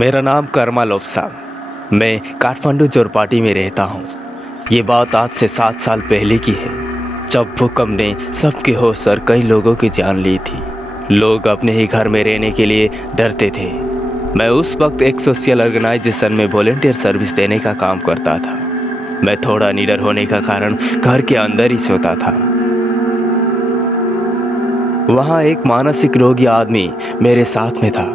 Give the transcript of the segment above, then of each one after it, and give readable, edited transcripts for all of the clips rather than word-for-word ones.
मेरा नाम कर्मा लोब्सांग। मैं काठमांडू जोरपाटी में रहता हूँ। ये बात आज से 7 साल पहले की है, जब भूकंप ने सबके होश और कई लोगों की जान ली थी। लोग अपने ही घर में रहने के लिए डरते थे। मैं उस वक्त एक सोशल ऑर्गेनाइजेशन में वॉलंटियर सर्विस देने का काम करता था। मैं थोड़ा निडर होने का कारण घर के अंदर ही सोता था। वहाँ एक मानसिक रोगी आदमी मेरे साथ में था।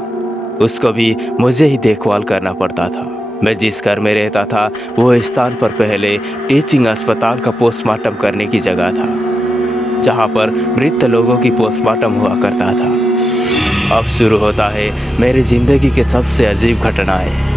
उसको भी मुझे ही देखभाल करना पड़ता था। मैं जिस घर में रहता था वो स्थान पर पहले टीचिंग अस्पताल का पोस्टमार्टम करने की जगह था, जहाँ पर मृत लोगों की पोस्टमार्टम हुआ करता था। अब शुरू होता है मेरी जिंदगी के सबसे अजीब घटनाएं।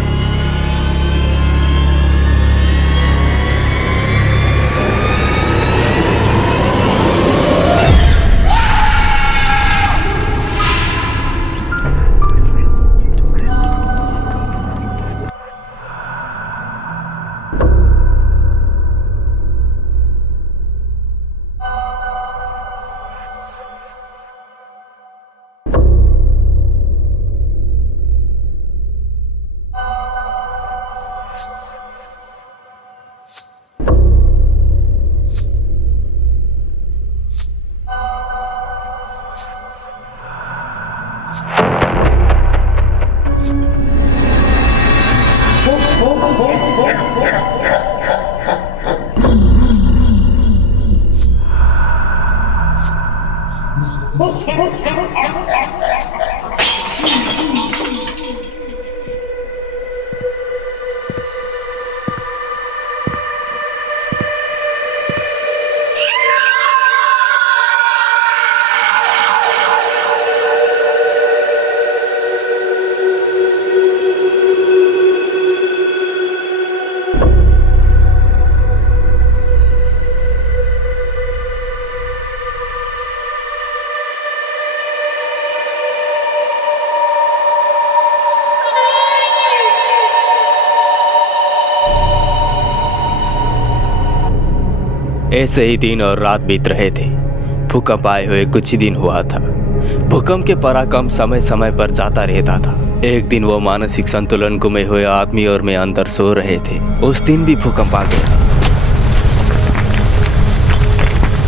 ऐसे ही दिन और रात बीत रहे थे। भूकंप आए हुए कुछ ही दिन हुआ था। भूकंप के पराकंप समय समय पर जाता रहता था। एक दिन वो मानसिक संतुलन गुमे हुए आदमी और मैं अंदर सो रहे थे। उस दिन भी भूकंप आ गया।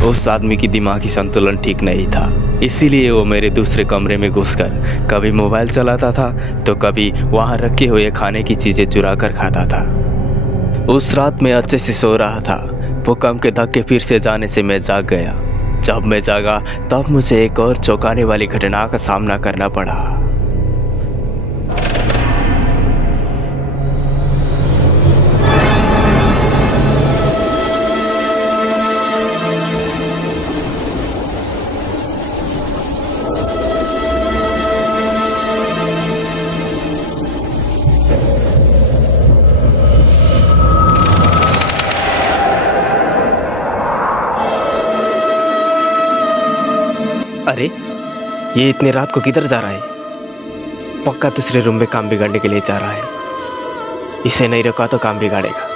उस आदमी की दिमागी संतुलन ठीक नहीं था, इसीलिए वो मेरे दूसरे कमरे में घुसकर कभी मोबाइल चलाता था तो कभी वहाँ रखे हुए खाने की चीजें चुरा कर खाता था। उस रात मैं अच्छे से सो रहा था। भूकंप के धक्के फिर से जाने से मैं जाग गया। जब मैं जागा तब मुझे एक और चौंकाने वाली घटना का सामना करना पड़ा। अरे, ये इतनी रात को किधर जा रहा है? पक्का दूसरे रूम में काम बिगाड़ने के लिए जा रहा है। इसे नहीं रोका तो काम बिगाड़ेगा।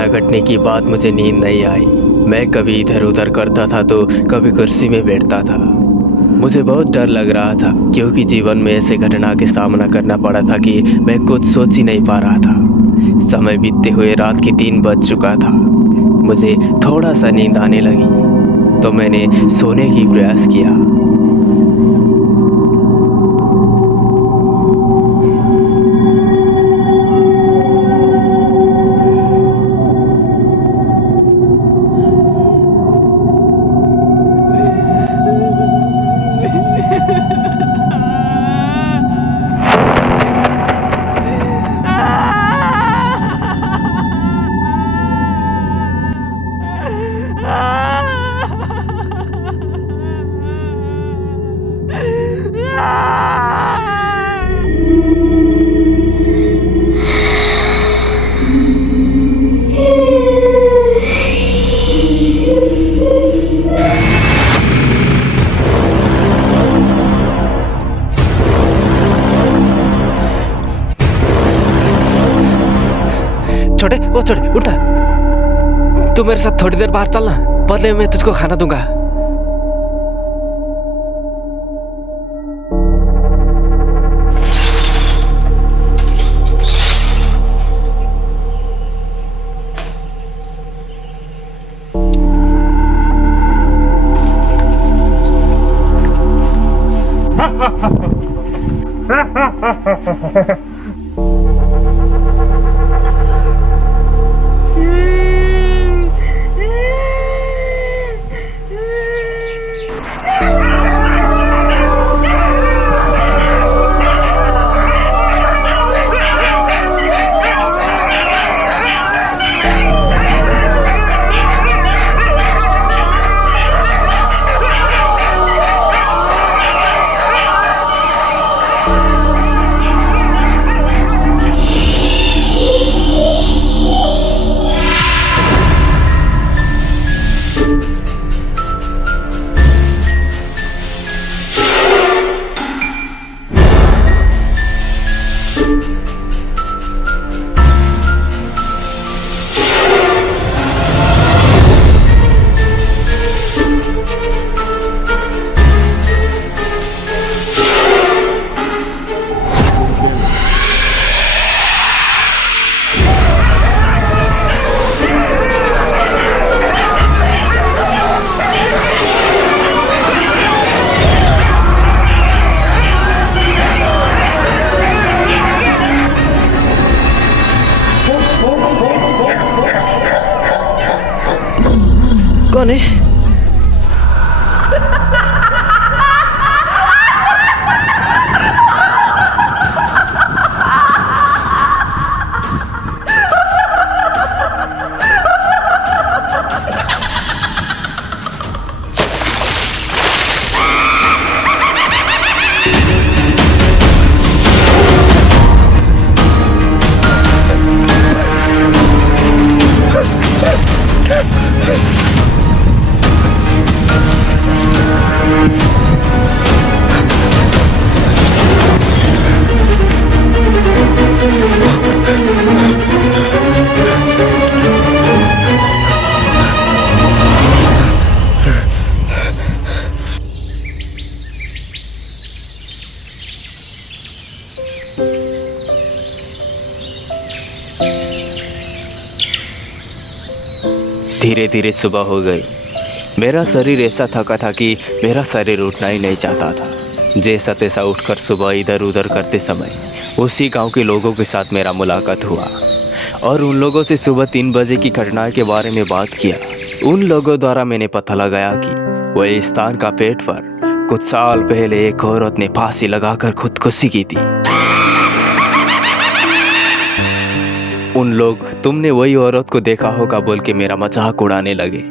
खाना घटने की बात मुझे नींद नहीं आई। मैं कभी इधर उधर करता था तो कभी कुर्सी में बैठता था। मुझे बहुत डर लग रहा था क्योंकि जीवन में ऐसे घटना के सामना करना पड़ा था कि मैं कुछ सोच ही नहीं पा रहा था। समय बीतते हुए रात के 3 बज चुका था। मुझे थोड़ा सा नींद आने लगी तो मैंने सोने की प्रयास किया। छोटे उठा, तू मेरे साथ थोड़ी देर बाहर चलना, बदले में मैं तुझको खाना दूंगा। कौन है? धीरे धीरे सुबह हो गई। मेरा शरीर ऐसा थका था कि मेरा शरीर उठना ही नहीं चाहता था। जैसा तैसा उठकर सुबह इधर उधर करते समय उसी गांव के लोगों के साथ मेरा मुलाकात हुआ और उन लोगों से सुबह 3 बजे की घटना के बारे में बात किया। उन लोगों द्वारा मैंने पता लगाया कि वह स्थान का पेट पर कुछ साल पहले एक औरत ने फांसी लगाकर खुदकुशी की थी। उन लोग तुमने वही औरत को देखा होगा बोल के मेरा मजाक उड़ाने लगे,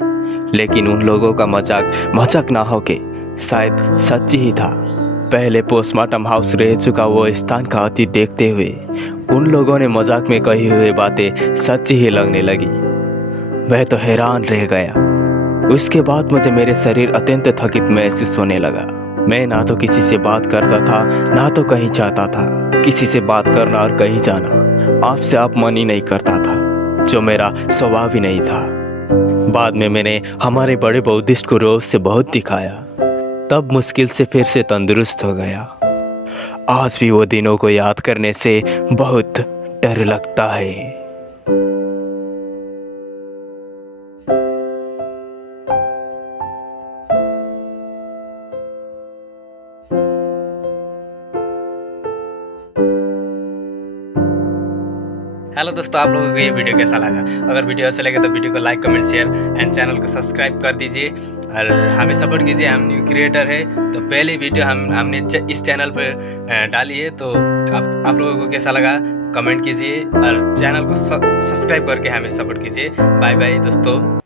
लेकिन उन लोगों का मजाक ना होके शायद सच्ची ही था। पहले पोस्टमार्टम हाउस रह चुका वो स्थान का अतीत देखते हुए उन लोगों ने मजाक में कही हुई बातें सच्ची ही लगने लगी। मैं तो हैरान रह गया। उसके बाद मुझे मेरे शरीर अत्यंत थकित महसूस होने लगा। मैं ना तो किसी से बात करता था ना तो कहीं जाता था। किसी से बात करना और कहीं जाना आपसे आप मन ही नहीं करता था। जो मेरा स्वभाव ही नहीं था। बाद में मैंने हमारे बड़े बुद्धिस्ट को रोज से बहुत दिखाया, तब मुश्किल से फिर से तंदुरुस्त हो गया। आज भी वो दिनों को याद करने से बहुत डर लगता है। हेलो दोस्तों, आप लोगों को ये वीडियो कैसा लगा? अगर वीडियो अच्छा लगे तो वीडियो को like, comment, share and channel को सब्सक्राइब कर दीजिए और हमें सपोर्ट कीजिए। हम न्यू क्रिएटर है तो पहली वीडियो हमने इस चैनल पर डाली है, तो आप लोगों को कैसा लगा कमेंट कीजिए और चैनल को सब्सक्राइब करके हमें सपोर्ट कीजिए। बाय बाय दोस्तों।